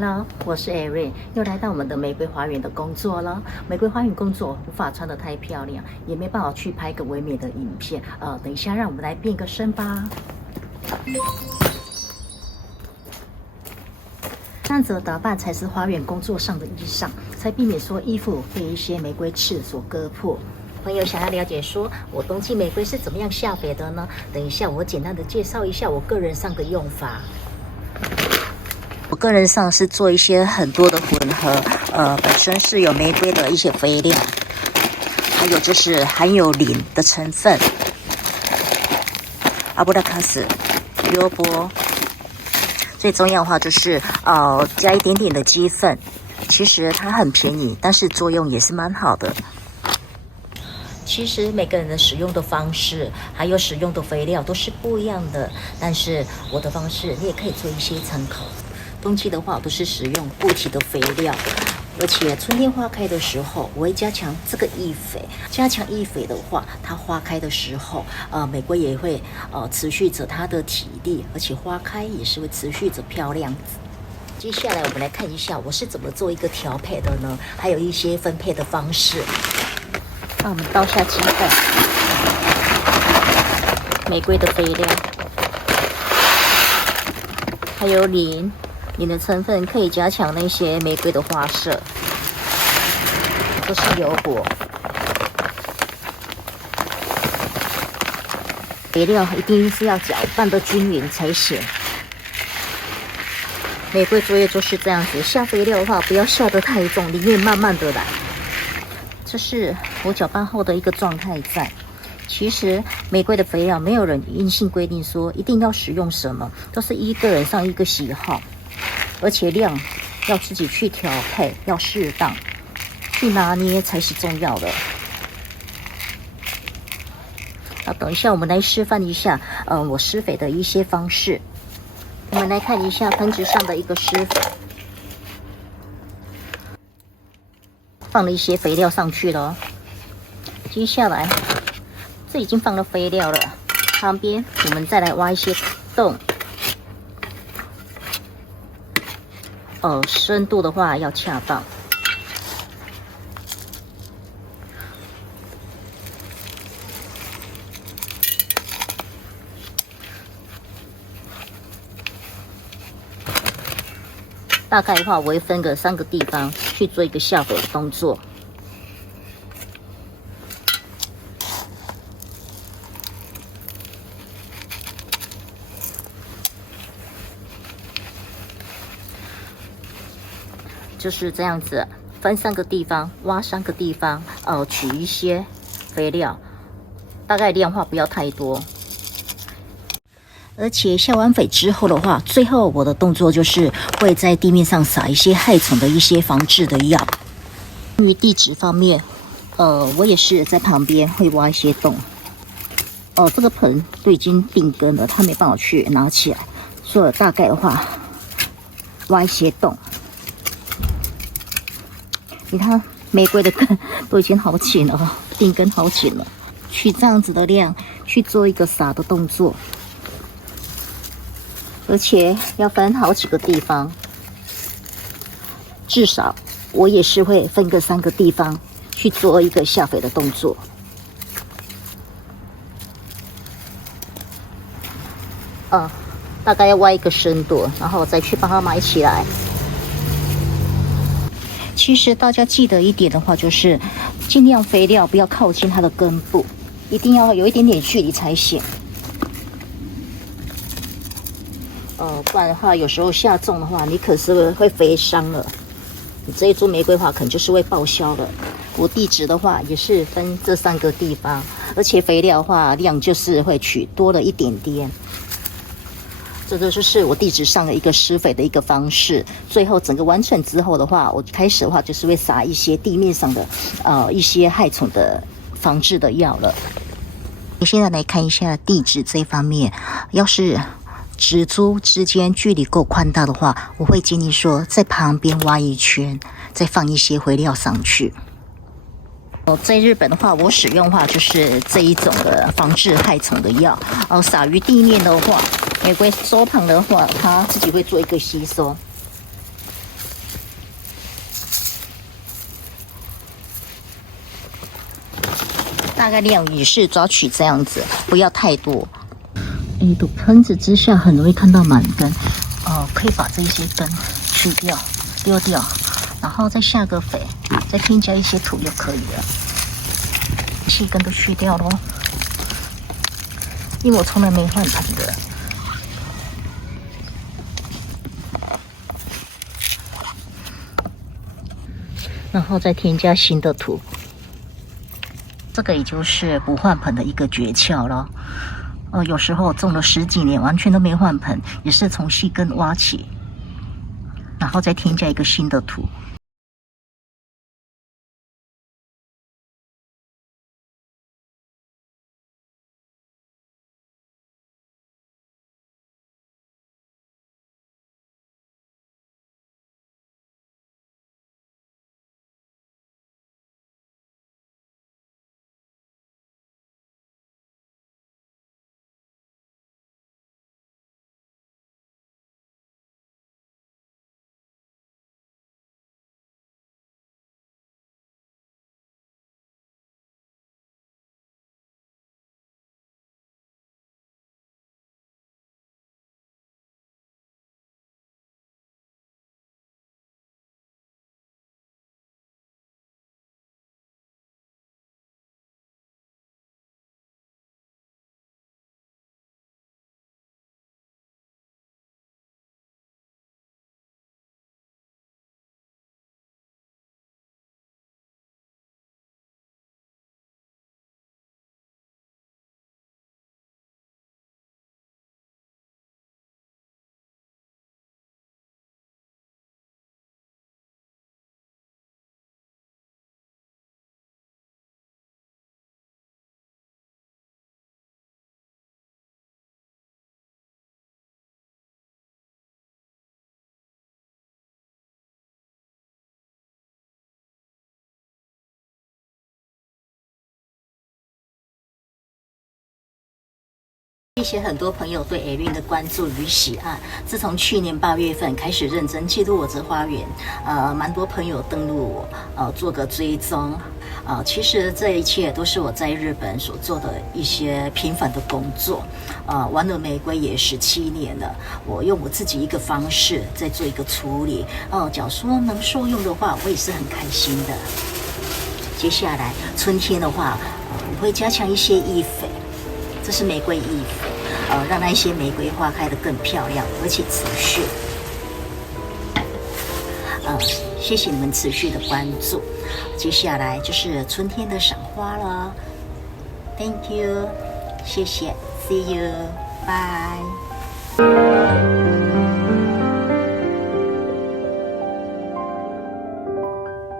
Hello，我是 Erin，又来到我们的玫瑰花园的工作了。玫瑰花园工作无法穿得太漂亮，也没办法去拍个唯美的影片。等一下让我们来变个身吧。这样子的打扮才是花园工作上的衣裳，才避免说衣服被一些玫瑰刺所割破。朋友想要了解说我冬季玫瑰是怎么样下肥的呢？等一下我简单的介绍一下我个人上的用法。我个人上是做一些很多的混合，本身是有玫瑰的一些肥料，还有就是含有磷的成分，阿布拉卡斯、油波，最重要的话就是加一点点的鸡粪。其实它很便宜，但是作用也是蛮好的。其实每个人的使用的方式，还有使用的肥料都是不一样的，但是我的方式你也可以做一些参考。冬季的话，我都是使用固体的肥料，而且春天花开的时候，我会加强这个易肥。加强易肥的话，它花开的时候，玫瑰也会持续着它的体力，而且花开也是会持续着漂亮。接下来我们来看一下我是怎么做一个调配的呢？还有一些分配的方式。那我们倒下鸡蛋、玫瑰的肥料，还有磷。磷的成分可以加强那些玫瑰的花色，这是油果。肥料一定是要搅拌的均匀才行。玫瑰作业就是这样子，下肥料的话不要下得太重，宁愿慢慢的来。这是我搅拌后的一个状态在。其实玫瑰的肥料没有人硬性规定说一定要使用什么，都是依个人上一个喜好。而且量要自己去调配，要适当去拿捏才是重要的。等一下我们来示范一下，我施肥的一些方式。我们来看一下盆子上的一个施肥，放了一些肥料上去了哦。接下来这已经放了肥料了，旁边我们再来挖一些洞。深度的话要恰当。大概的话，我会分个3个地方去做一个下肥的动作。就是这样子，分3个地方，挖3个地方，取一些肥料，大概量化不要太多。而且下完肥之后的话，最后我的动作就是会在地面上撒一些害虫的一些防治的药。关于地质方面，我也是在旁边会挖一些洞。这个盆都已经定根了，它没办法去拿起来，所以大概的话挖一些洞。你看玫瑰的根都已经好紧了，定根好紧了，取这样子的量去做一个撒的动作，而且要分好几个地方，至少我也是会分个3个地方去做一个下肥的动作。大概要挖一个深度，然后再去把它埋起来。其实大家记得一点的话，就是尽量肥料不要靠近它的根部，一定要有一点点距离才行。不然的话，有时候下重的话，你可是会肥伤了。你这一株玫瑰花可能就是会报销了。我地质的话也是分这3个地方，而且肥料的话量就是会取多了一点点。这就是我地质上的一个施肥的一个方式。最后整个完成之后的话，我开始的话就是会撒一些地面上的一些害虫的防治的药了。你现在来看一下地质这方面，要是植株之间距离够宽大的话，我会建议说在旁边挖一圈，再放一些肥料上去。在日本的话，我使用的话就是这一种的防治害虫的药。撒于地面的话，玫瑰收旁的话，它自己会做一个吸收。大概量也是抓取这样子，不要太多。赌盆子之下很容易看到满根，可以把这些根去掉、丢掉，然后再下个肥，再添加一些土就可以了。细根都去掉咯，因为我从来没换盆的。然后再添加新的土，这个也就是不换盆的一个诀窍了。有时候种了10几年，完全都没换盆，也是从细根挖起，然后再添加一个新的土。谢谢很多朋友对 Erin 的关注与喜爱。自从去年8月份开始认真记录我这花园，蛮多朋友登录我，做个追踪。其实这一切都是我在日本所做的一些平凡的工作。玩了玫瑰也17年了，我用我自己一个方式在做一个处理。假如说能受用的话，我也是很开心的。接下来春天的话，我会加强一些易肥。这是玫瑰易肥，让那些玫瑰花开得更漂亮，而且持续。谢谢你们持续的关注。接下来就是春天的赏花了 ，Thank you， 谢谢 ，See you， bye。